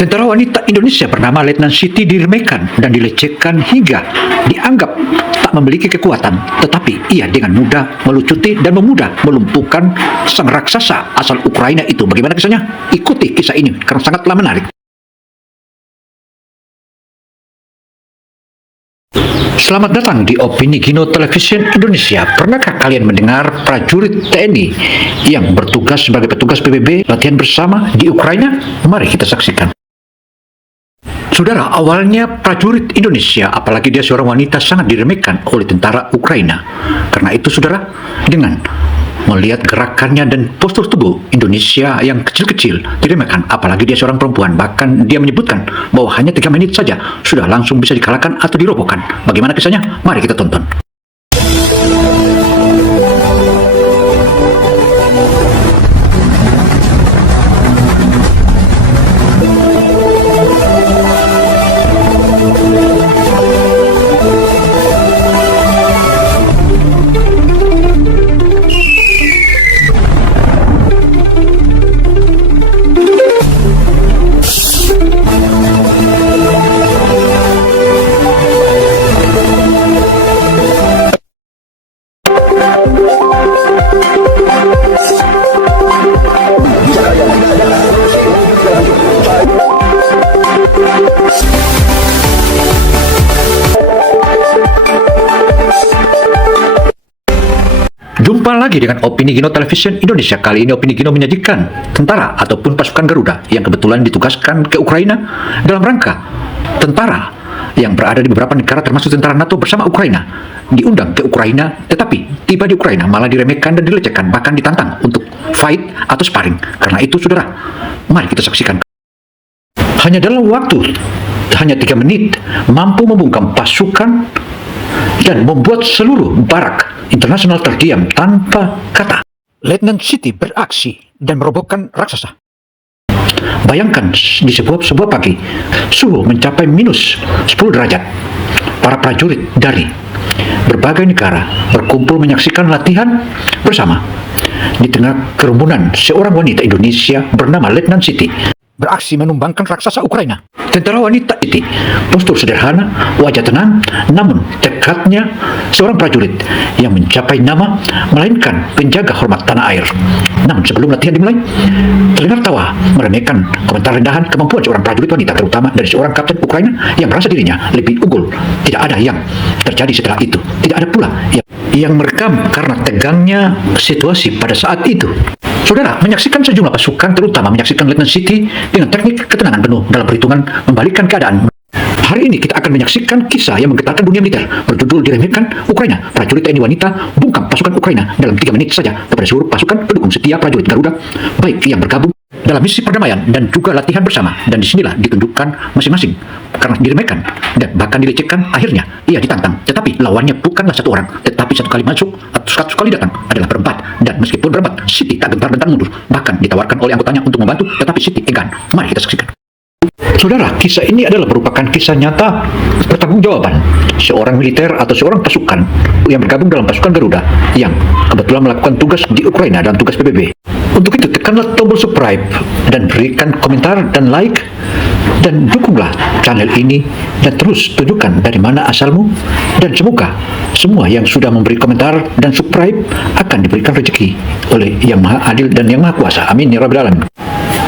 Tentara wanita Indonesia bernama Letnan Siti diremehkan dan dilecehkan hingga dianggap tak memiliki kekuatan, tetapi ia dengan mudah melucuti dan memudah melumpuhkan sang raksasa asal Ukraina itu. Bagaimana kisahnya? Ikuti kisah ini karena sangatlah menarik. Selamat datang di Opini Gino Television Indonesia. Pernahkah kalian mendengar prajurit TNI yang bertugas sebagai petugas PBB latihan bersama di Ukraina? Mari kita saksikan. Saudara, awalnya prajurit Indonesia, apalagi dia seorang wanita, sangat diremehkan oleh tentara Ukraina. Karena itu, saudara, dengan melihat gerakannya dan postur tubuh Indonesia yang kecil-kecil diremehkan, apalagi dia seorang perempuan. Bahkan dia menyebutkan bahwa hanya 3 menit saja sudah langsung bisa dikalahkan atau dirobohkan. Bagaimana kisahnya? Mari kita tonton. Jumpa lagi dengan Opini Gino Television Indonesia. Kali ini Opini Gino menyajikan tentara ataupun pasukan Garuda yang kebetulan ditugaskan ke Ukraina dalam rangka tentara yang berada di beberapa negara termasuk tentara NATO bersama Ukraina diundang ke Ukraina, tetapi tiba di Ukraina malah diremehkan dan dilecehkan, bahkan ditantang untuk fight atau sparring. Karena itu, saudara, mari kita saksikan. Hanya dalam waktu hanya 3 menit mampu membungkam pasukan dan membuat seluruh barak internasional terdiam tanpa kata. Letnan Siti beraksi dan merobohkan raksasa. Bayangkan di sebuah pagi suhu mencapai minus 10 derajat. Para prajurit dari berbagai negara berkumpul menyaksikan latihan bersama. Di tengah kerumunan, seorang wanita Indonesia bernama Letnan Siti beraksi menumbangkan raksasa Ukraina. Tentara wanita itu postur sederhana, wajah tenang, namun tekadnya seorang prajurit yang mencapai nama melainkan penjaga hormat tanah air. Namun sebelum latihan dimulai, terdengar tawa meremehkan komentar rendahan kemampuan seorang prajurit wanita, terutama dari seorang kapten Ukraina yang merasa dirinya lebih unggul. Tidak ada yang terjadi setelah itu. Tidak ada pula yang merekam karena tegangnya situasi pada saat itu. Saudara, menyaksikan sejumlah pasukan, terutama menyaksikan Letnan Siti dengan teknik ketenangan penuh dalam perhitungan membalikkan keadaan. Hari ini kita akan menyaksikan kisah yang menggetarkan dunia militer berjudul diremehkan Ukraina. Prajurit TNI wanita bungkam pasukan Ukraina dalam 3 menit saja kepada seluruh pasukan pendukung setia prajurit Garuda, baik yang bergabung dalam misi perdamaian dan juga latihan bersama. Dan disinilah ditunjukkan masing-masing karena diremehkan dan bahkan dilecehkan. Akhirnya ia ditantang, tetapi lawannya bukanlah 1 orang, tetapi 1 kali masuk atau 100 kali datang adalah berempat. Dan meskipun berempat, Siti tak gentar-gentar mundur, bahkan ditawarkan oleh anggotanya untuk membantu, tetapi Siti enggan. Mari kita saksikan. Saudara, kisah ini adalah merupakan kisah nyata pertanggungjawaban seorang militer atau seorang pasukan yang bergabung dalam pasukan Garuda yang kebetulan melakukan tugas di Ukraina dalam tugas PBB. Untuk itu, tekanlah tombol subscribe dan berikan komentar dan like, dan dukunglah channel ini dan terus tunjukkan dari mana asalmu, dan semoga semua yang sudah memberi komentar dan subscribe akan diberikan rezeki oleh Yang Maha Adil dan Yang Maha Kuasa. Amin ya Rabbal Alamin.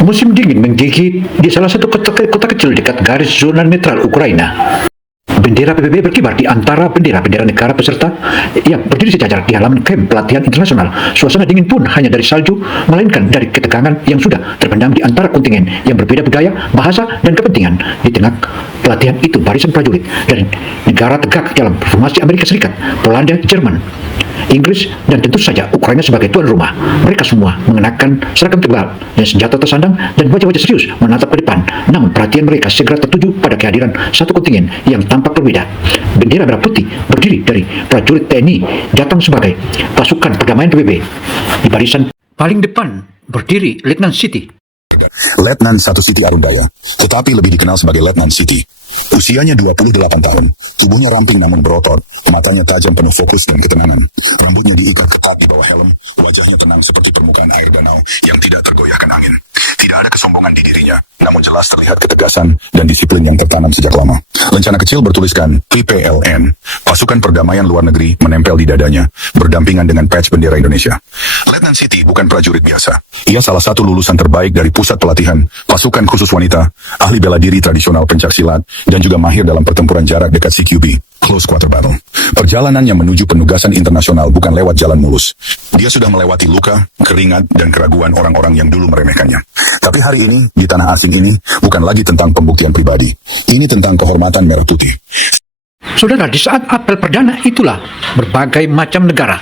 Musim dingin menggigit di salah satu kota kecil dekat garis zona netral Ukraina. Bendera PBB berkibar di antara bendera-bendera negara peserta yang berdiri sejajar di halaman kamp pelatihan internasional. Suasana dingin pun hanya dari salju, melainkan dari ketegangan yang sudah terpendam di antara kontingen yang berbeda budaya, bahasa, dan kepentingan. Di tengah pelatihan itu, barisan prajurit dari negara tegak dalam formasi Amerika Serikat, Polandia, Jerman, Inggris, dan tentu saja Ukraina sebagai tuan rumah. Mereka semua mengenakan seragam tebal dan senjata tersandang dan wajah-wajah serius menatap ke depan. Namun perhatian mereka segera tertuju pada kehadiran satu kontingen yang tampak berbeda. Bendera merah putih berdiri dari prajurit TNI datang sebagai pasukan perdamaian PBB. Di barisan paling depan berdiri Letnan Siti. Letnan 1 Siti Arundaya, tetapi lebih dikenal sebagai Letnan Siti. Usianya 28 tahun, tubuhnya ramping namun berotot, matanya tajam penuh fokus dan ketenangan. Rambutnya diikat ketat di bawah helm, wajahnya tenang seperti permukaan air danau yang tidak tergoyahkan angin. Tidak ada kesombongan di dirinya, namun jelas jelas terlihat ketegasan dan disiplin yang tertanam sejak lama. Lencana kecil bertuliskan PPLN, Pasukan Perdamaian Luar Negeri, menempel di dadanya, berdampingan dengan patch bendera Indonesia. Letnan Siti bukan prajurit biasa. Ia salah satu lulusan terbaik dari pusat pelatihan, pasukan khusus wanita, ahli bela diri tradisional pencaksilat, dan juga mahir dalam pertempuran jarak dekat CQB, Close Quarter Battle. Perjalanannya menuju penugasan internasional bukan lewat jalan mulus. Dia sudah melewati luka, keringat, dan keraguan orang-orang yang dulu meremehkannya. Tapi hari ini, di tanah asing ini, bukan lagi tentang pembuktian pribadi. Ini tentang kehormatan merah putih. Saudara, di saat apel perdana itulah berbagai macam negara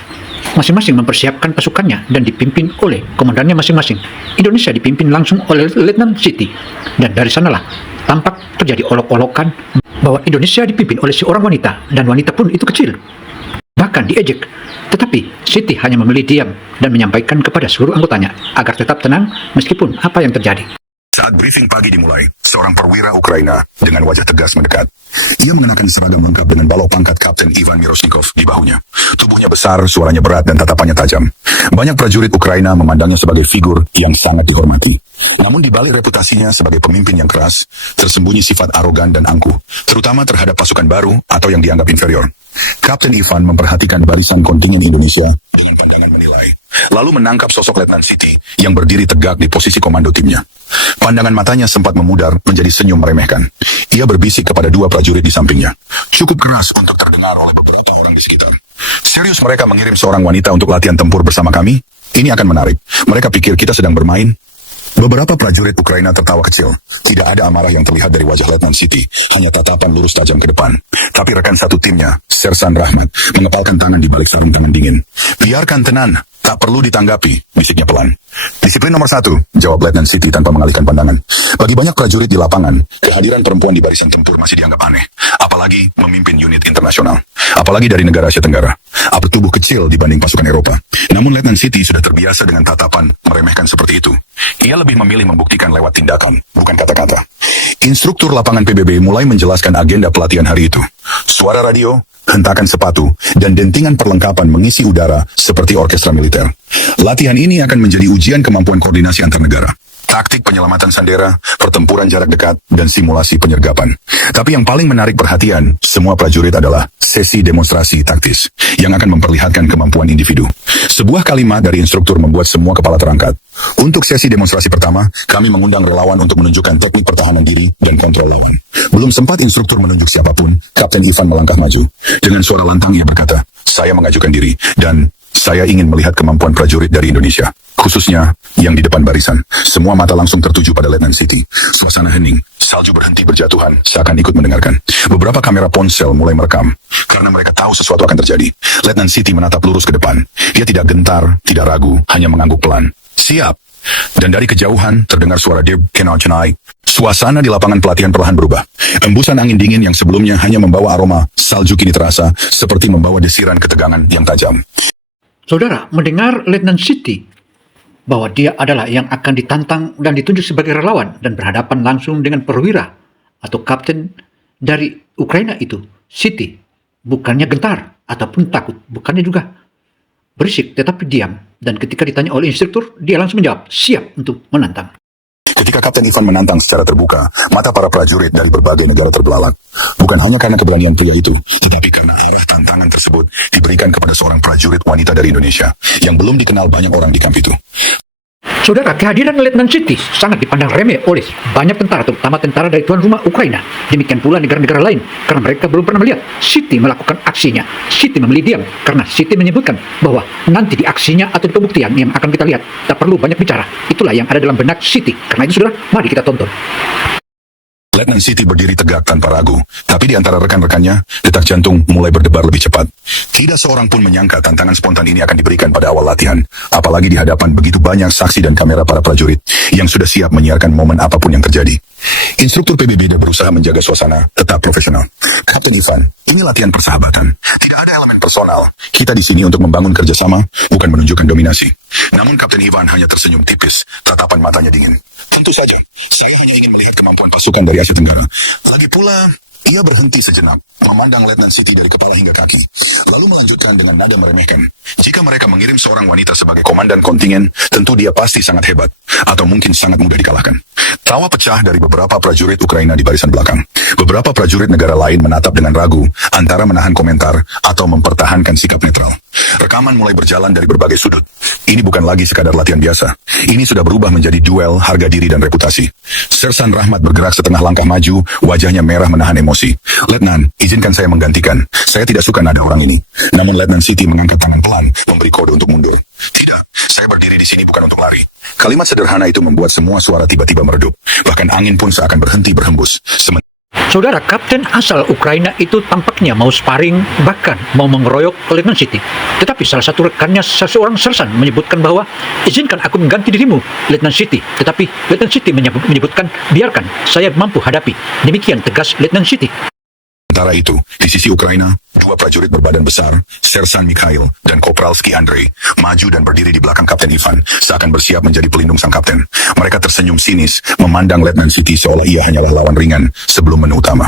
masing-masing mempersiapkan pasukannya dan dipimpin oleh komandannya masing-masing. Indonesia dipimpin langsung oleh Letnan Siti, dan dari sanalah tampak terjadi olok-olokan bahwa Indonesia dipimpin oleh seorang wanita, dan wanita pun itu kecil, bahkan diejek. Tetapi Siti hanya memilih diam dan menyampaikan kepada seluruh anggotanya agar tetap tenang meskipun apa yang terjadi. Saat briefing pagi dimulai, seorang perwira Ukraina dengan wajah tegas mendekat. Ia mengenakan seragam lengkap dengan balok pangkat Kapten Ivan Miroshnikov di bahunya. Tubuhnya besar, suaranya berat, dan tatapannya tajam. Banyak prajurit Ukraina memandangnya sebagai figur yang sangat dihormati. Namun di balik reputasinya sebagai pemimpin yang keras, tersembunyi sifat arogan dan angkuh, terutama terhadap pasukan baru atau yang dianggap inferior. Kapten Ivan memperhatikan barisan kontingen Indonesia dengan pandangan menilai, lalu menangkap sosok Letnan Siti yang berdiri tegak di posisi komando timnya. Pandangan matanya sempat memudar menjadi senyum meremehkan. Ia berbisik kepada dua prajurit di sampingnya. Cukup keras untuk terdengar oleh beberapa orang di sekitar. Serius mereka mengirim seorang wanita untuk latihan tempur bersama kami? Ini akan menarik. Mereka pikir kita sedang bermain. Beberapa prajurit Ukraina tertawa kecil. Tidak ada amarah yang terlihat dari wajah Letnan Siti, hanya tatapan lurus tajam ke depan. Tapi rekan satu timnya, Sersan Rahmat, mengepalkan tangan di balik sarung tangan dingin. Biarkan tenan, tak perlu ditanggapi, bisiknya pelan. Disiplin nomor 1, jawab Letnan Siti tanpa mengalihkan pandangan. Bagi banyak prajurit di lapangan, kehadiran perempuan di barisan tempur masih dianggap aneh. Apalagi memimpin unit internasional. Apalagi dari negara Asia Tenggara. Bertubuh kecil dibanding pasukan Eropa. Namun Letnan Siti sudah terbiasa dengan tatapan meremehkan seperti itu. Ia lebih memilih membuktikan lewat tindakan, bukan kata-kata. Instruktur lapangan PBB mulai menjelaskan agenda pelatihan hari itu. Suara radio, hentakan sepatu, dan dentingan perlengkapan mengisi udara seperti orkestra militer. Latihan ini akan menjadi ujian kemampuan koordinasi antar negara. Taktik penyelamatan sandera, pertempuran jarak dekat, dan simulasi penyergapan. Tapi yang paling menarik perhatian semua prajurit adalah sesi demonstrasi taktis yang akan memperlihatkan kemampuan individu. Sebuah kalimat dari instruktur membuat semua kepala terangkat. Untuk sesi demonstrasi pertama, kami mengundang relawan untuk menunjukkan teknik pertahanan diri dan kontrol lawan. Belum sempat instruktur menunjuk siapapun, Kapten Ivan melangkah maju. Dengan suara lantang ia berkata, "Saya mengajukan diri, dan saya ingin melihat kemampuan prajurit dari Indonesia, khususnya yang di depan barisan." Semua mata langsung tertuju pada Letnan Siti. Suasana hening, salju berhenti berjatuhan, seakan ikut mendengarkan. Beberapa kamera ponsel mulai merekam, karena mereka tahu sesuatu akan terjadi. Letnan Siti menatap lurus ke depan. Dia tidak gentar, tidak ragu, hanya mengangguk pelan. "Siap." Dan dari kejauhan terdengar suara Dib Kenalchenai. Suasana di lapangan pelatihan perlahan berubah. Embusan angin dingin yang sebelumnya hanya membawa aroma salju kini terasa seperti membawa desiran ketegangan yang tajam. Saudara, mendengar Letnan Siti bahwa dia adalah yang akan ditantang dan ditunjuk sebagai relawan dan berhadapan langsung dengan perwira atau kapten dari Ukraina itu, Siti bukannya gentar ataupun takut, bukannya juga berisik tetapi diam, dan ketika ditanya oleh instruktur, dia langsung menjawab, siap untuk menantang. Ketika Kapten Ivan menantang secara terbuka, mata para prajurit dari berbagai negara terbelalak. Bukan hanya karena keberanian pria itu, tetapi karena arah tantangan tersebut diberikan kepada seorang prajurit wanita dari Indonesia yang belum dikenal banyak orang di kamp itu. Saudara, kehadiran Letnan Siti sangat dipandang remeh oleh banyak tentara, terutama tentara dari tuan rumah Ukraina. Demikian pula negara-negara lain, karena mereka belum pernah melihat Siti melakukan aksinya. Siti memilih diam, karena Siti menyebutkan bahwa nanti di aksinya atau di pembuktian yang akan kita lihat, tak perlu banyak bicara. Itulah yang ada dalam benak Siti. Karena itu, saudara, mari kita tonton. Letnan Siti berdiri tegak tanpa ragu, tapi di antara rekan-rekannya, detak jantung mulai berdebar lebih cepat. Tidak seorang pun menyangka tantangan spontan ini akan diberikan pada awal latihan, apalagi di hadapan begitu banyak saksi dan kamera para prajurit yang sudah siap menyiarkan momen apapun yang terjadi. Instruktur PBB berusaha menjaga suasana tetap profesional. Kapten Ivan, ini latihan persahabatan. Tidak ada elemen personal. Kita di sini untuk membangun kerjasama, bukan menunjukkan dominasi. Namun Kapten Ivan hanya tersenyum tipis, tatapan matanya dingin. Tentu saja, saya hanya ingin melihat kemampuan pasukan dari Asia Tenggara. Lagi pula, Ia berhenti sejenak, memandang Letnan Siti dari kepala hingga kaki, lalu melanjutkan dengan nada meremehkan. Jika mereka mengirim seorang wanita sebagai komandan kontingen, tentu dia pasti sangat hebat, atau mungkin sangat mudah dikalahkan. Tawa pecah dari beberapa prajurit Ukraina di barisan belakang. Beberapa prajurit negara lain menatap dengan ragu, antara menahan komentar atau mempertahankan sikap netral. Rekaman mulai berjalan dari berbagai sudut. Ini bukan lagi sekadar latihan biasa. Ini sudah berubah menjadi duel harga diri dan reputasi. Sersan Rahmat bergerak setengah langkah maju, wajahnya merah menahan emosi. Letnan, izinkan saya menggantikan. Saya tidak suka nada orang ini. Namun Letnan Siti mengangkat tangan pelan, memberi kode untuk mundur. Tidak, saya berdiri di sini bukan untuk lari. Kalimat sederhana itu membuat semua suara tiba-tiba meredup. Bahkan angin pun seakan berhenti berhembus. Saudara, kapten asal Ukraina itu tampaknya mau sparring, bahkan mau mengeroyok Letnan Siti. Tetapi salah satu rekannya, seseorang sersan, menyebutkan bahwa izinkan aku mengganti dirimu, Letnan Siti. Tetapi Letnan Siti menyebutkan, biarkan, saya mampu hadapi. Demikian tegas Letnan Siti. Sementara itu, di sisi Ukraina, dua prajurit berbadan besar, Sersan Mikhail dan Kopralski Andrei, maju dan berdiri di belakang Kapten Ivan, seakan bersiap menjadi pelindung sang kapten. Mereka tersenyum sinis, memandang Letnan Siti seolah ia hanyalah lawan ringan sebelum menu utama.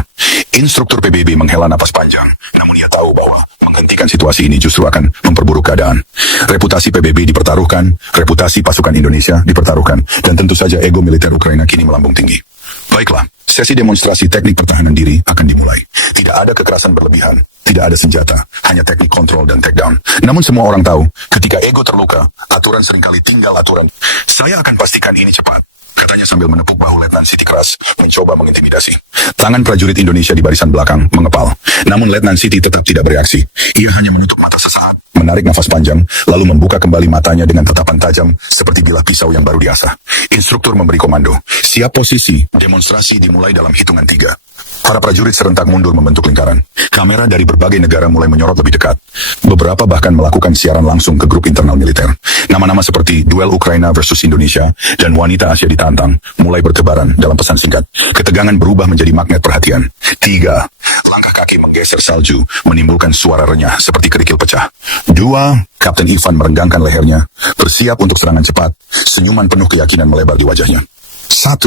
Instruktur PBB menghela napas panjang, namun ia tahu bahwa menghentikan situasi ini justru akan memperburuk keadaan. Reputasi PBB dipertaruhkan, reputasi pasukan Indonesia dipertaruhkan, dan tentu saja ego militer Ukraina kini melambung tinggi. Baiklah, sesi demonstrasi teknik pertahanan diri akan dimulai. Tidak ada kekerasan berlebihan, tidak ada senjata, hanya teknik kontrol dan takedown. Namun semua orang tahu, ketika ego terluka, aturan seringkali tinggal aturan. Saya akan pastikan ini cepat, katanya sambil menepuk bahu Letnan Siti keras, mencoba mengintimidasi. Tangan prajurit Indonesia di barisan belakang mengepal. Namun Letnan Siti tetap tidak bereaksi. Ia hanya menutup mata sesaat, menarik nafas panjang, lalu membuka kembali matanya dengan tatapan tajam, seperti bilah pisau yang baru diasah. Instruktur memberi komando. Siap posisi, demonstrasi dimulai dalam hitungan 3. Para prajurit serentak mundur membentuk lingkaran. Kamera dari berbagai negara mulai menyorot lebih dekat. Beberapa bahkan melakukan siaran langsung ke grup internal militer. Nama-nama seperti duel Ukraina versus Indonesia dan wanita Asia ditantang mulai bertebaran dalam pesan singkat. Ketegangan berubah menjadi magnet perhatian. 3. Langkah kaki menggeser salju, menimbulkan suara renyah seperti kerikil pecah. 2. Kapten Ivan merenggangkan lehernya, bersiap untuk serangan cepat. Senyuman penuh keyakinan melebar di wajahnya. 1.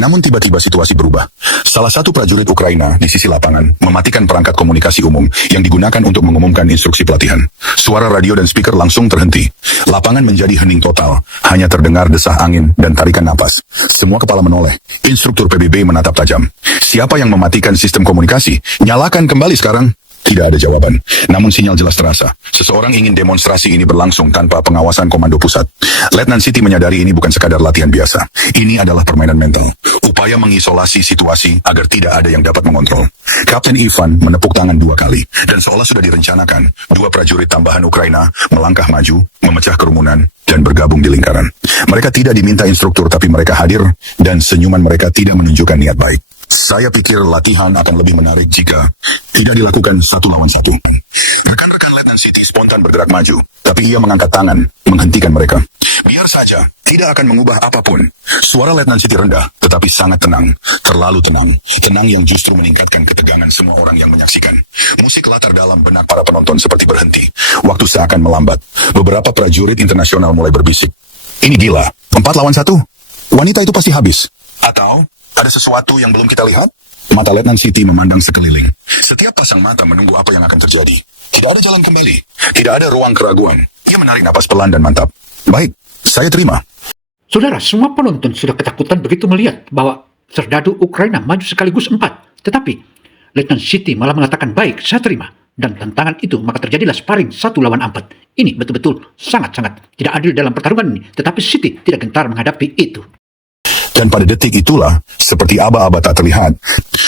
Namun tiba-tiba situasi berubah. Salah satu prajurit Ukraina di sisi lapangan mematikan perangkat komunikasi umum yang digunakan untuk mengumumkan instruksi pelatihan. Suara radio dan speaker langsung terhenti. Lapangan menjadi hening total. Hanya terdengar desah angin dan tarikan napas. Semua kepala menoleh. Instruktur PBB menatap tajam. Siapa yang mematikan sistem komunikasi? Nyalakan kembali sekarang. Tidak ada jawaban. Namun sinyal jelas terasa. Seseorang ingin demonstrasi ini berlangsung tanpa pengawasan komando pusat. Letnan Siti menyadari ini bukan sekadar latihan biasa. Ini adalah permainan mental. Upaya mengisolasi situasi agar tidak ada yang dapat mengontrol. Kapten Ivan menepuk tangan 2 kali. Dan seolah sudah direncanakan, 2 prajurit tambahan Ukraina melangkah maju, memecah kerumunan, dan bergabung di lingkaran. Mereka tidak diminta instruktur, tapi mereka hadir, dan senyuman mereka tidak menunjukkan niat baik. Saya pikir latihan akan lebih menarik jika tidak dilakukan 1 lawan 1. Rekan-rekan Letnan Siti spontan bergerak maju, tapi ia mengangkat tangan, menghentikan mereka. Biar saja, tidak akan mengubah apapun. Suara Letnan Siti rendah, tetapi sangat tenang. Terlalu tenang. Tenang yang justru meningkatkan ketegangan semua orang yang menyaksikan. Musik latar dalam benak para penonton seperti berhenti. Waktu seakan melambat. Beberapa prajurit internasional mulai berbisik. Ini gila. 4 lawan 1. Wanita itu pasti habis. Atau ada sesuatu yang belum kita lihat? Mata Letnan Siti memandang sekeliling. Setiap pasang mata menunggu apa yang akan terjadi. Tidak ada jalan kembali. Tidak ada ruang keraguan. Ia menarik napas pelan dan mantap. Baik, saya terima. Saudara, semua penonton sudah ketakutan begitu melihat bahwa serdadu Ukraina maju sekaligus 4. Tetapi Letnan Siti malah mengatakan, baik, saya terima. Dan tantangan itu, maka terjadilah sparring 1 lawan 4. Ini betul-betul sangat-sangat tidak adil dalam pertarungan ini. Tetapi Siti tidak gentar menghadapi itu. Dan pada detik itulah, seperti aba-aba tak terlihat,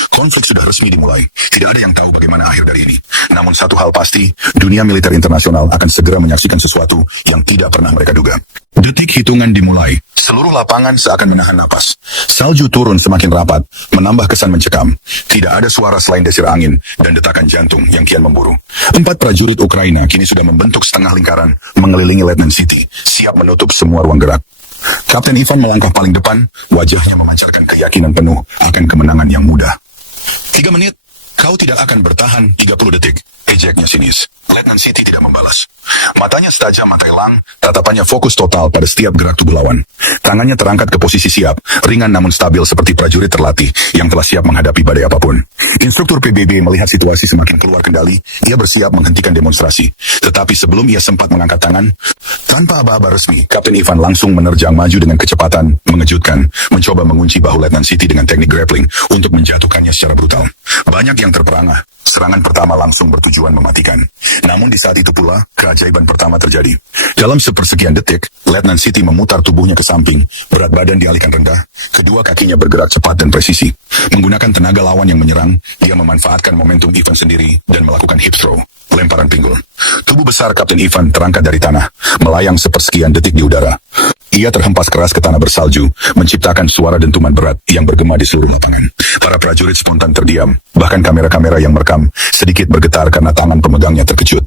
konflik sudah resmi dimulai. Tidak ada yang tahu bagaimana akhir dari ini. Namun satu hal pasti, dunia militer internasional akan segera menyaksikan sesuatu yang tidak pernah mereka duga. Detik hitungan dimulai. Seluruh lapangan seakan menahan napas. Salju turun semakin rapat, menambah kesan mencekam. Tidak ada suara selain desir angin dan detakan jantung yang kian memburu. 4 prajurit Ukraina kini sudah membentuk setengah lingkaran mengelilingi Letnan Siti, siap menutup semua ruang gerak. Kapten Ivan melangkah paling depan, wajahnya memancarkan keyakinan penuh akan kemenangan yang mudah. 3 menit, kau tidak akan bertahan 30 detik, ejeknya sinis. Letnan Siti tidak membalas. Matanya setajam mata elang, tatapannya fokus total pada setiap gerak tubuh lawan. Tangannya terangkat ke posisi siap, ringan namun stabil seperti prajurit terlatih yang telah siap menghadapi badai apapun. Instruktur PBB melihat situasi semakin keluar kendali, ia bersiap menghentikan demonstrasi. Tetapi sebelum ia sempat mengangkat tangan, tanpa aba-aba resmi, Kapten Ivan langsung menerjang maju dengan kecepatan mengejutkan, mencoba mengunci bahu Letnan Siti dengan teknik grappling untuk menjatuhkannya secara brutal. Banyak yang terperangah. Serangan pertama langsung bertujuan mematikan. Namun di saat itu pula, keajaiban pertama terjadi. Dalam sepersekian detik, Letnan Siti memutar tubuhnya ke samping, berat badan dialihkan rendah, kedua kakinya bergerak cepat dan presisi. Menggunakan tenaga lawan yang menyerang, dia memanfaatkan momentum Ivan sendiri dan melakukan hip throw, lemparan pinggul. Tubuh besar Kapten Ivan terangkat dari tanah, melayang sepersekian detik di udara. Ia terhempas keras ke tanah bersalju, menciptakan suara dentuman berat yang bergema di seluruh lapangan. Para prajurit spontan terdiam, bahkan kamera-kamera yang merekam sedikit bergetar karena tangan pemegangnya terkejut.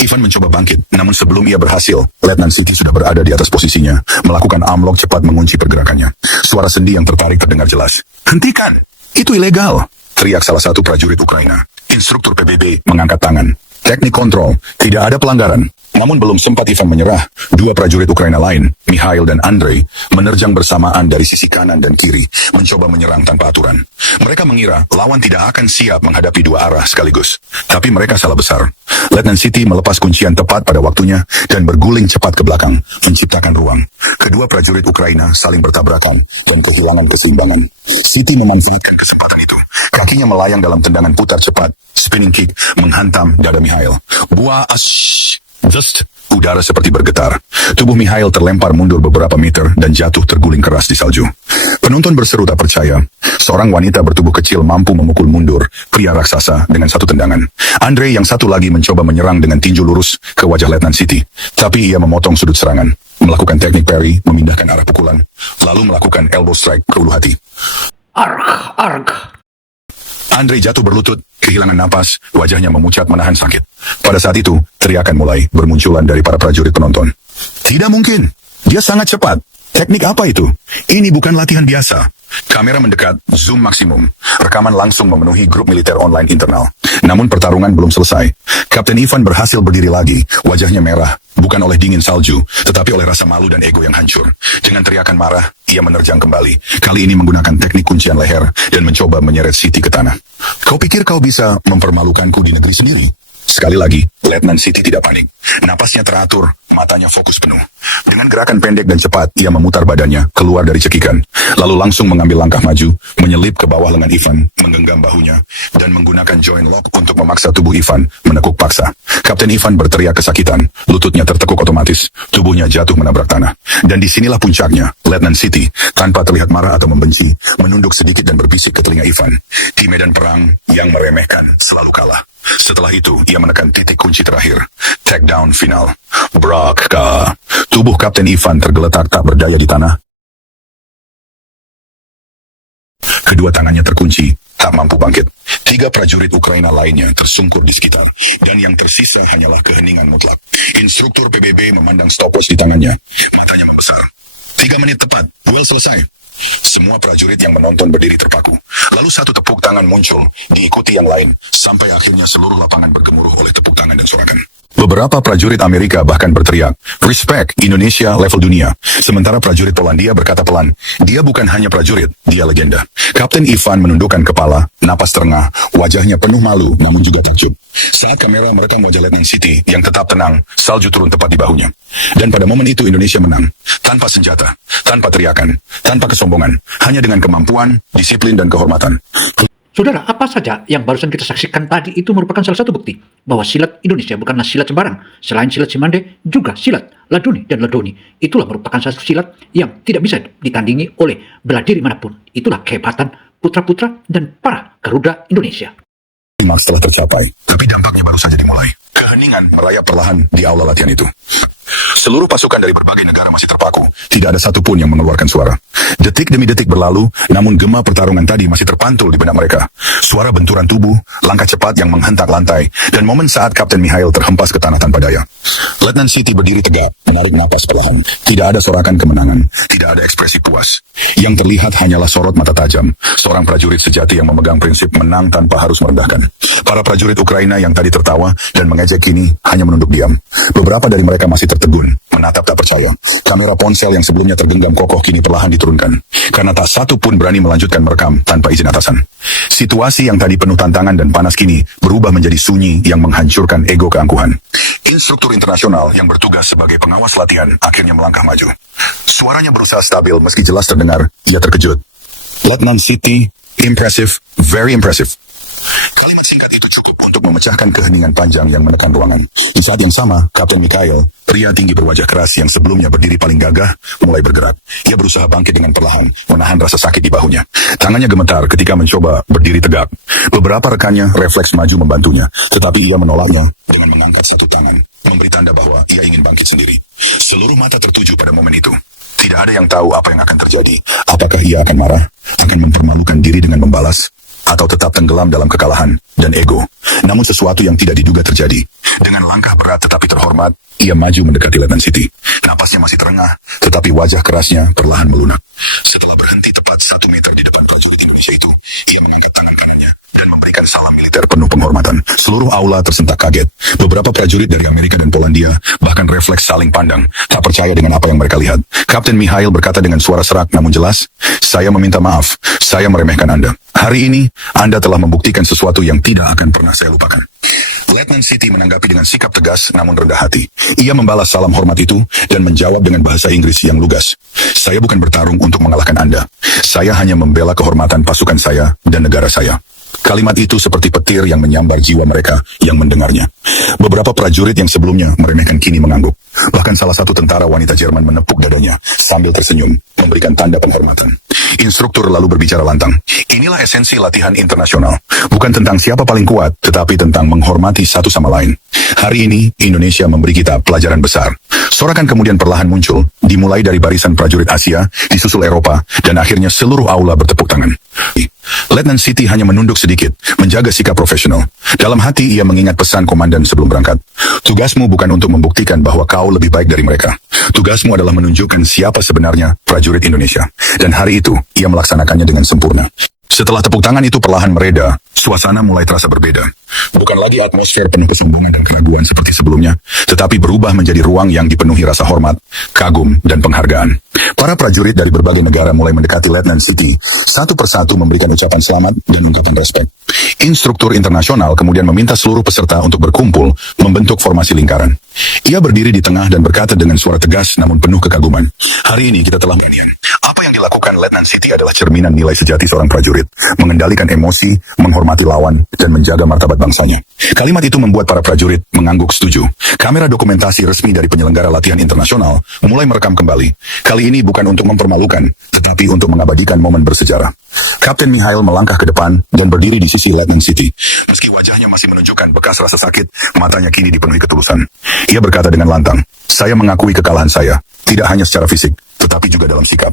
Ivan mencoba bangkit, namun sebelum ia berhasil, Letnan Siti sudah berada di atas posisinya, melakukan armlock cepat mengunci pergerakannya. Suara sendi yang tertarik terdengar jelas. "Hentikan! Itu ilegal!" teriak salah satu prajurit Ukraina. Instruktur PBB mengangkat tangan. Teknik kontrol, tidak ada pelanggaran. Namun belum sempat Ivan menyerah, dua prajurit Ukraina lain, Mikhail dan Andrei, menerjang bersamaan dari sisi kanan dan kiri, mencoba menyerang tanpa aturan. Mereka mengira lawan tidak akan siap menghadapi dua arah sekaligus. Tapi mereka salah besar. Letnan Siti melepas kuncian tepat pada waktunya dan berguling cepat ke belakang, menciptakan ruang. Kedua prajurit Ukraina saling bertabrakan dan kehilangan keseimbangan. Siti memanfaatkan kesempatan itu. Kakinya melayang dalam tendangan putar cepat, spinning kick menghantam dada Mikhail. Buah ash. Just, udara seperti bergetar. Tubuh Mikhail terlempar mundur beberapa meter dan jatuh terguling keras di salju. Penonton berseru tak percaya. Seorang wanita bertubuh kecil mampu memukul mundur pria raksasa dengan satu tendangan. Andrei yang satu lagi mencoba menyerang dengan tinju lurus ke wajah Letnan Siti. Tapi ia memotong sudut serangan, melakukan teknik parry, memindahkan arah pukulan, lalu melakukan elbow strike ke ulu hati. Arg, arg. Andrei jatuh berlutut, kehilangan napas, wajahnya memucat menahan sakit. Pada saat itu, teriakan mulai bermunculan dari para prajurit penonton. Tidak mungkin, dia sangat cepat. Teknik apa itu? Ini bukan latihan biasa. Kamera mendekat, zoom maksimum. Rekaman langsung memenuhi grup militer online internal. Namun pertarungan belum selesai. Kapten Ivan berhasil berdiri lagi, wajahnya merah. Bukan oleh dingin salju, tetapi oleh rasa malu dan ego yang hancur. Dengan teriakan marah, ia menerjang kembali. Kali ini menggunakan teknik kuncian leher dan mencoba menyeret Siti ke tanah. Kau pikir kau bisa mempermalukanku di negeri sendiri? Sekali lagi, Letnan Siti tidak panik. Napasnya teratur, matanya fokus penuh. Dengan gerakan pendek dan cepat, ia memutar badannya keluar dari cekikan. Lalu langsung mengambil langkah maju, menyelip ke bawah lengan Ivan, menggenggam bahunya, dan menggunakan joint lock untuk memaksa tubuh Ivan menekuk paksa. Kapten Ivan berteriak kesakitan, lututnya tertekuk otomatis, tubuhnya jatuh menabrak tanah. Dan disinilah puncaknya, Letnan Siti, tanpa terlihat marah atau membenci, menunduk sedikit dan berbisik ke telinga Ivan. Di medan perang, yang meremehkan selalu kalah. Setelah itu, ia menekan titik kunci terakhir. Takedown final. Brakka. Tubuh Kapten Ivan tergeletak tak berdaya di tanah. Kedua tangannya terkunci, tak mampu bangkit. 3 prajurit Ukraina lainnya tersungkur di sekitar. Dan yang tersisa hanyalah keheningan mutlak. Instruktur PBB memandang stopwatch di tangannya. Matanya membesar. 3 menit tepat, duel selesai. Semua prajurit yang menonton berdiri terpaku. Lalu satu tepuk tangan muncul, diikuti yang lain, sampai akhirnya seluruh lapangan bergemuruh oleh tepuk tangan dan sorakan. Beberapa prajurit Amerika bahkan berteriak, "Respect, Indonesia level dunia." Sementara prajurit Polandia berkata pelan, "Dia bukan hanya prajurit, dia legenda." Kapten Ivan menundukkan kepala, napas terengah, wajahnya penuh malu namun juga takjub. Saat kamera merekam wajah Letnan Siti yang tetap tenang, salju turun tepat di bahunya. Dan pada momen itu Indonesia menang. Tanpa senjata, tanpa teriakan, tanpa kesombongan, hanya dengan kemampuan, disiplin, dan kehormatan. Saudara, apa saja yang barusan kita saksikan tadi itu merupakan salah satu bukti bahwa silat Indonesia bukanlah silat sembarang. Selain silat Cimande, juga silat Laduni dan Ledoni. Itulah merupakan satu silat yang tidak bisa ditandingi oleh bela diri manapun. Itulah kehebatan putra-putra dan para Garuda Indonesia. Klimaks telah tercapai, tapi dampaknya baru saja dimulai. Keheningan merayap perlahan di aula latihan itu. Seluruh pasukan dari berbagai negara masih terpaku. Tidak ada satupun yang mengeluarkan suara. Detik demi detik berlalu, namun gema pertarungan tadi masih terpantul di benak mereka. Suara benturan tubuh, langkah cepat yang menghentak lantai, dan momen saat Kapten Mikhail terhempas ke tanah tanpa daya. Letnan Siti berdiri tegak, menarik napas perlahan. Tidak ada sorakan kemenangan, tidak ada ekspresi puas. Yang terlihat hanyalah sorot mata tajam, seorang prajurit sejati yang memegang prinsip menang tanpa harus merendahkan. Para prajurit Ukraina yang tadi tertawa dan mengejek kini hanya menunduk diam. Beberapa dari mereka masih tertegun, menatap tak percaya. Kamera ponsel yang sebelumnya tergenggam kokoh kini perlahan diturunkan, karena tak satu pun berani melanjutkan merekam tanpa izin atasan. Situasi yang tadi penuh tantangan dan panas kini berubah menjadi sunyi yang menghancurkan ego keangkuhan. Instruktur internasional yang bertugas sebagai pengawas latihan akhirnya melangkah maju. Suaranya berusaha stabil meski jelas terdengar, ia terkejut. Letnan Siti, impressive, very impressive. Kalimat singkat itu cukup untuk memecahkan keheningan panjang yang menekan ruangan. Di saat yang sama, Kapten Mikhail, pria tinggi berwajah keras yang sebelumnya berdiri paling gagah, mulai bergerak. Ia berusaha bangkit dengan perlahan, menahan rasa sakit di bahunya. Tangannya gemetar ketika mencoba berdiri tegak. Beberapa rekannya refleks maju membantunya, tetapi ia menolaknya dengan mengangkat satu tangan, memberi tanda bahwa ia ingin bangkit sendiri. Seluruh mata tertuju pada momen itu. Tidak ada yang tahu apa yang akan terjadi. Apakah ia akan marah, akan mempermalukan diri dengan membalas, atau tetap tenggelam dalam kekalahan dan ego. Namun sesuatu yang tidak diduga terjadi. Dengan langkah berat tetapi terhormat, ia maju mendekati Letnan Siti. Napasnya masih terengah, tetapi wajah kerasnya perlahan melunak. Setelah berhenti tepat 1 meter di depan prajurit Indonesia itu, ia mengangkat tangan kanannya dan memberikan salam militer penuh penghormatan. Seluruh aula tersentak kaget. Beberapa prajurit dari Amerika dan Polandia bahkan refleks saling pandang, tak percaya dengan apa yang mereka lihat. Kapten Mikhail berkata dengan suara serak namun jelas, "Saya meminta maaf, saya meremehkan Anda. Hari ini, Anda telah membuktikan sesuatu yang tidak akan pernah saya lupakan." Letnan Siti menanggapi dengan sikap tegas namun rendah hati. Ia membalas salam hormat itu dan menjawab dengan bahasa Inggris yang lugas. "Saya bukan bertarung untuk mengalahkan Anda. Saya hanya membela kehormatan pasukan saya dan negara saya." Kalimat itu seperti petir yang menyambar jiwa mereka yang mendengarnya. Beberapa prajurit yang sebelumnya meremehkan kini mengangguk. Bahkan salah satu tentara wanita Jerman menepuk dadanya sambil tersenyum, memberikan tanda penghormatan. Instruktur lalu berbicara lantang. "Inilah esensi latihan internasional. Bukan tentang siapa paling kuat, tetapi tentang menghormati satu sama lain. Hari ini, Indonesia memberi kita pelajaran besar." Sorakan kemudian perlahan muncul, dimulai dari barisan prajurit Asia, disusul Eropa, dan akhirnya seluruh aula bertepuk tangan. Letnan Siti hanya menunduk sedikit, menjaga sikap profesional. Dalam hati ia mengingat pesan komandan sebelum berangkat. "Tugasmu bukan untuk membuktikan bahwa kau lebih baik dari mereka. Tugasmu adalah menunjukkan siapa sebenarnya prajurit Indonesia." Dan hari itu, ia melaksanakannya dengan sempurna. Setelah tepuk tangan itu perlahan mereda, suasana mulai terasa berbeda. Bukan lagi atmosfer penuh kesombongan dan keraguan seperti sebelumnya, tetapi berubah menjadi ruang yang dipenuhi rasa hormat, kagum, dan penghargaan. Para prajurit dari berbagai negara mulai mendekati Letnan Siti, satu persatu memberikan ucapan selamat dan ungkapan respek. Instruktur internasional kemudian meminta seluruh peserta untuk berkumpul, membentuk formasi lingkaran. Ia berdiri di tengah dan berkata dengan suara tegas namun penuh kekaguman, "Hari ini kita telah mengenai. Apa yang dilakukan Letnan Siti adalah cerminan nilai sejati seorang prajurit, mengendalikan emosi, menghormati lawan, dan menjaga martabat bangsanya." Kalimat itu membuat para prajurit mengangguk setuju. Kamera dokumentasi resmi dari penyelenggara latihan internasional mulai merekam kembali. Kali ini bukan untuk mempermalukan, tetapi untuk mengabadikan momen bersejarah. Kapten Mikhail melangkah ke depan dan berdiri di sisi Letnan Siti. Meski wajahnya masih menunjukkan bekas rasa sakit, matanya kini dipenuhi ketulusan. Ia berkata dengan lantang, "Saya mengakui kekalahan saya, tidak hanya secara fisik, tetapi juga dalam sikap.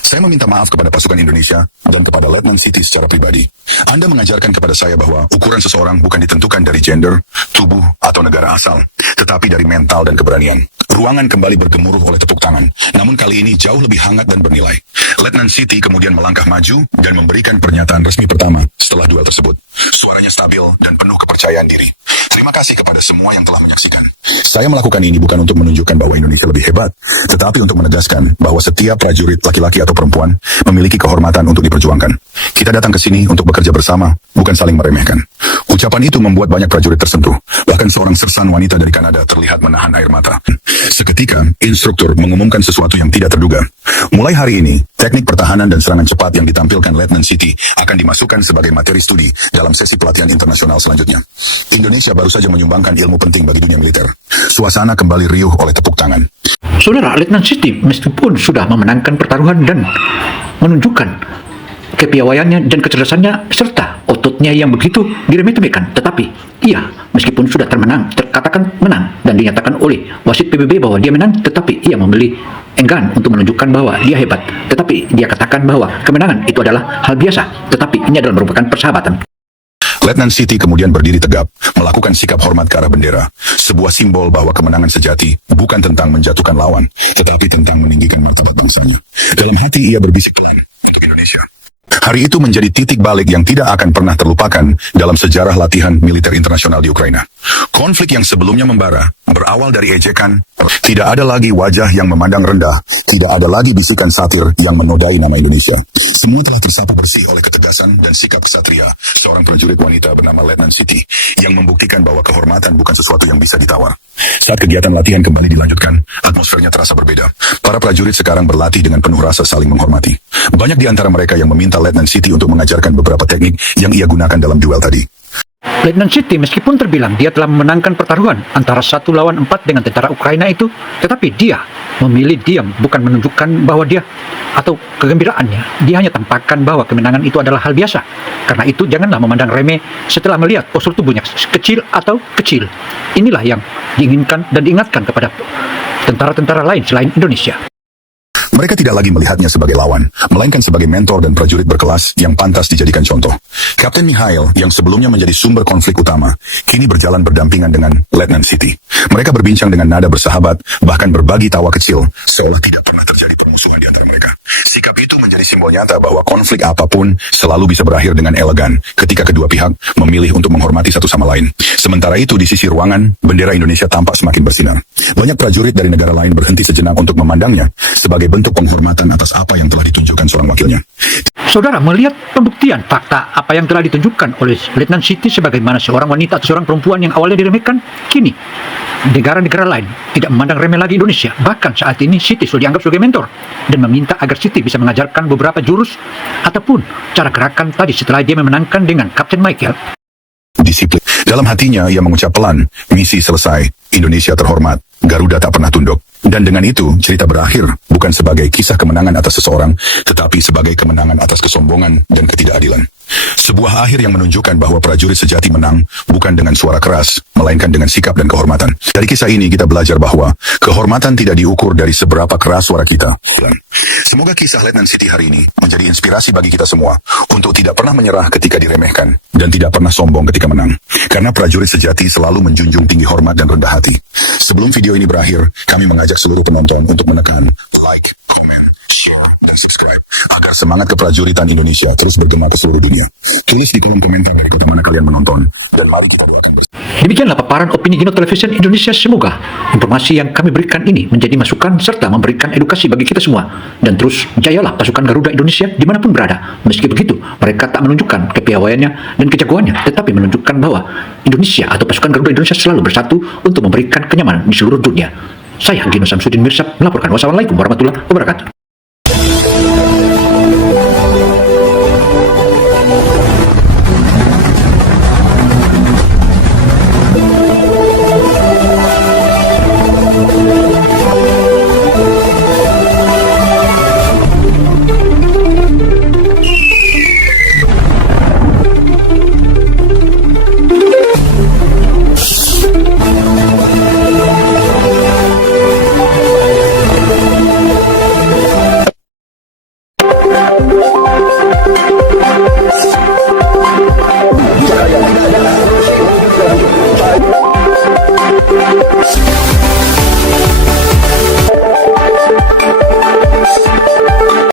Saya meminta maaf kepada pasukan Indonesia dan kepada Letnan Siti secara pribadi. Anda mengajarkan kepada saya bahwa ukuran seseorang bukan ditentukan dari gender, tubuh, atau negara asal, tetapi dari mental dan keberanian." Ruangan kembali bergemuruh oleh tepuk tangan, namun kali ini jauh lebih hangat dan bernilai. Letnan Siti kemudian melangkah maju dan memberikan pernyataan resmi pertama setelah duel tersebut. Suaranya stabil dan penuh kepercayaan diri. "Terima kasih kepada semua yang telah menyaksikan. Saya melakukan ini bukan untuk menunjukkan bahwa Indonesia lebih hebat, tetapi untuk menegaskan bahwa setiap prajurit laki-laki atau perempuan memiliki kehormatan untuk diperjuangkan. Kita datang ke sini untuk bekerja bersama, bukan saling meremehkan." Ucapan itu membuat banyak prajurit tersentuh. Bahkan seorang sersan wanita dari Kanada terlihat menahan air mata. Seketika, instruktur mengumumkan sesuatu yang tidak terduga. Mulai hari ini, teknik pertahanan dan serangan cepat yang ditampilkan Letnan Siti akan dimasukkan sebagai materi studi dalam sesi pelatihan internasional selanjutnya. Indonesia baru saja menyumbangkan ilmu penting bagi dunia militer. Suasana kembali riuh oleh tepuk tangan. Saudara, Letnan Siti meskipun sudah memenangkan pertaruhan dan menunjukkan kepiawaiannya dan kecerdasannya serta otoritas ototnya yang begitu diremeh-temehkan, tetapi ia meskipun sudah terkatakan menang dan dinyatakan oleh wasit PBB bahwa dia menang, tetapi ia memilih enggan untuk menunjukkan bahwa dia hebat. Tetapi dia katakan bahwa kemenangan itu adalah hal biasa, tetapi ini adalah merupakan persahabatan. Letnan Siti kemudian berdiri tegap, melakukan sikap hormat ke arah bendera, sebuah simbol bahwa kemenangan sejati bukan tentang menjatuhkan lawan, tetapi tentang meninggikan martabat bangsanya. Dalam hati ia berbisik pelan untuk Indonesia. Hari itu menjadi titik balik yang tidak akan pernah terlupakan dalam sejarah latihan militer internasional di Ukraina. Konflik yang sebelumnya membara, berawal dari ejekan, tidak ada lagi wajah yang memandang rendah, tidak ada lagi bisikan satir yang menodai nama Indonesia. Semua telah tersapu bersih oleh ketegasan dan sikap kesatria seorang prajurit wanita bernama Letnan Siti yang membuktikan bahwa kehormatan bukan sesuatu yang bisa ditawar. Saat kegiatan latihan kembali dilanjutkan, atmosfernya terasa berbeda. Para prajurit sekarang berlatih dengan penuh rasa saling menghormati. Banyak di antara mereka yang meminta Letnan Siti untuk mengajarkan beberapa teknik yang ia gunakan dalam duel tadi. Letnan Siti meskipun terbilang dia telah memenangkan pertaruhan antara 1 lawan 4 dengan tentara Ukraina itu, tetapi dia memilih diam, bukan menunjukkan bahwa dia atau kegembiraannya. Dia hanya tampakkan bahwa kemenangan itu adalah hal biasa. Karena itu janganlah memandang remeh setelah melihat postur tubuhnya kecil atau kecil. Inilah yang diinginkan dan diingatkan kepada tentara-tentara lain selain Indonesia. Mereka tidak lagi melihatnya sebagai lawan, melainkan sebagai mentor dan prajurit berkelas yang pantas dijadikan contoh. Kapten Mikhail, yang sebelumnya menjadi sumber konflik utama, kini berjalan berdampingan dengan Letnan Siti. Mereka berbincang dengan nada bersahabat, bahkan berbagi tawa kecil, seolah tidak pernah terjadi permusuhan di antara mereka. Sikap itu menjadi simbol nyata bahwa konflik apapun selalu bisa berakhir dengan elegan ketika kedua pihak memilih untuk menghormati satu sama lain. Sementara itu di sisi ruangan, bendera Indonesia tampak semakin bersinar. Banyak prajurit dari negara lain berhenti sejenak untuk memandangnya sebagai bentuk penghormatan atas apa yang telah ditunjukkan seorang wakilnya. Saudara melihat pembuktian fakta apa yang telah ditunjukkan oleh Letnan Siti sebagaimana seorang wanita atau seorang perempuan yang awalnya diremehkan, kini negara-negara lain tidak memandang remeh lagi Indonesia. Bahkan saat ini Siti sudah dianggap sebagai mentor dan meminta agar Siti bisa mengajarkan beberapa jurus ataupun cara gerakan tadi setelah dia memenangkan dengan Kapten Michael. Disiplin. Dalam hatinya ia mengucap pelan, misi selesai, Indonesia terhormat, Garuda tak pernah tunduk. Dan dengan itu, cerita berakhir bukan sebagai kisah kemenangan atas seseorang, tetapi sebagai kemenangan atas kesombongan dan ketidakadilan. Sebuah akhir yang menunjukkan bahwa prajurit sejati menang bukan dengan suara keras, melainkan dengan sikap dan kehormatan. Dari kisah ini kita belajar bahwa kehormatan tidak diukur dari seberapa keras suara kita. Semoga kisah Letnan Siti hari ini menjadi inspirasi bagi kita semua untuk tidak pernah menyerah ketika diremehkan dan tidak pernah sombong ketika menang. Karena prajurit sejati selalu menjunjung tinggi hormat dan rendah hati. Sebelum video ini berakhir, kami mengajak seluruh penonton untuk menekan like, comment, share, dan subscribe agar semangat keprajuritan Indonesia terus bergema ke seluruh dunia. Tulis di kolom komentar dari kota mana kalian menonton dan mari kita doakan bersama. Demikianlah paparan opini Gino Television Indonesia. Semoga informasi yang kami berikan ini menjadi masukan serta memberikan edukasi bagi kita semua. Dan terus jayalah pasukan Garuda Indonesia dimanapun berada. Meski begitu, mereka tak menunjukkan kepiawaiannya dan kejagoannya, tetapi menunjukkan bahwa Indonesia atau pasukan Garuda Indonesia selalu bersatu untuk memberikan kenyamanan di seluruh dunia. Saya Gino Samsudin Mirsad melaporkan. Wassalamualaikum warahmatullahi wabarakatuh.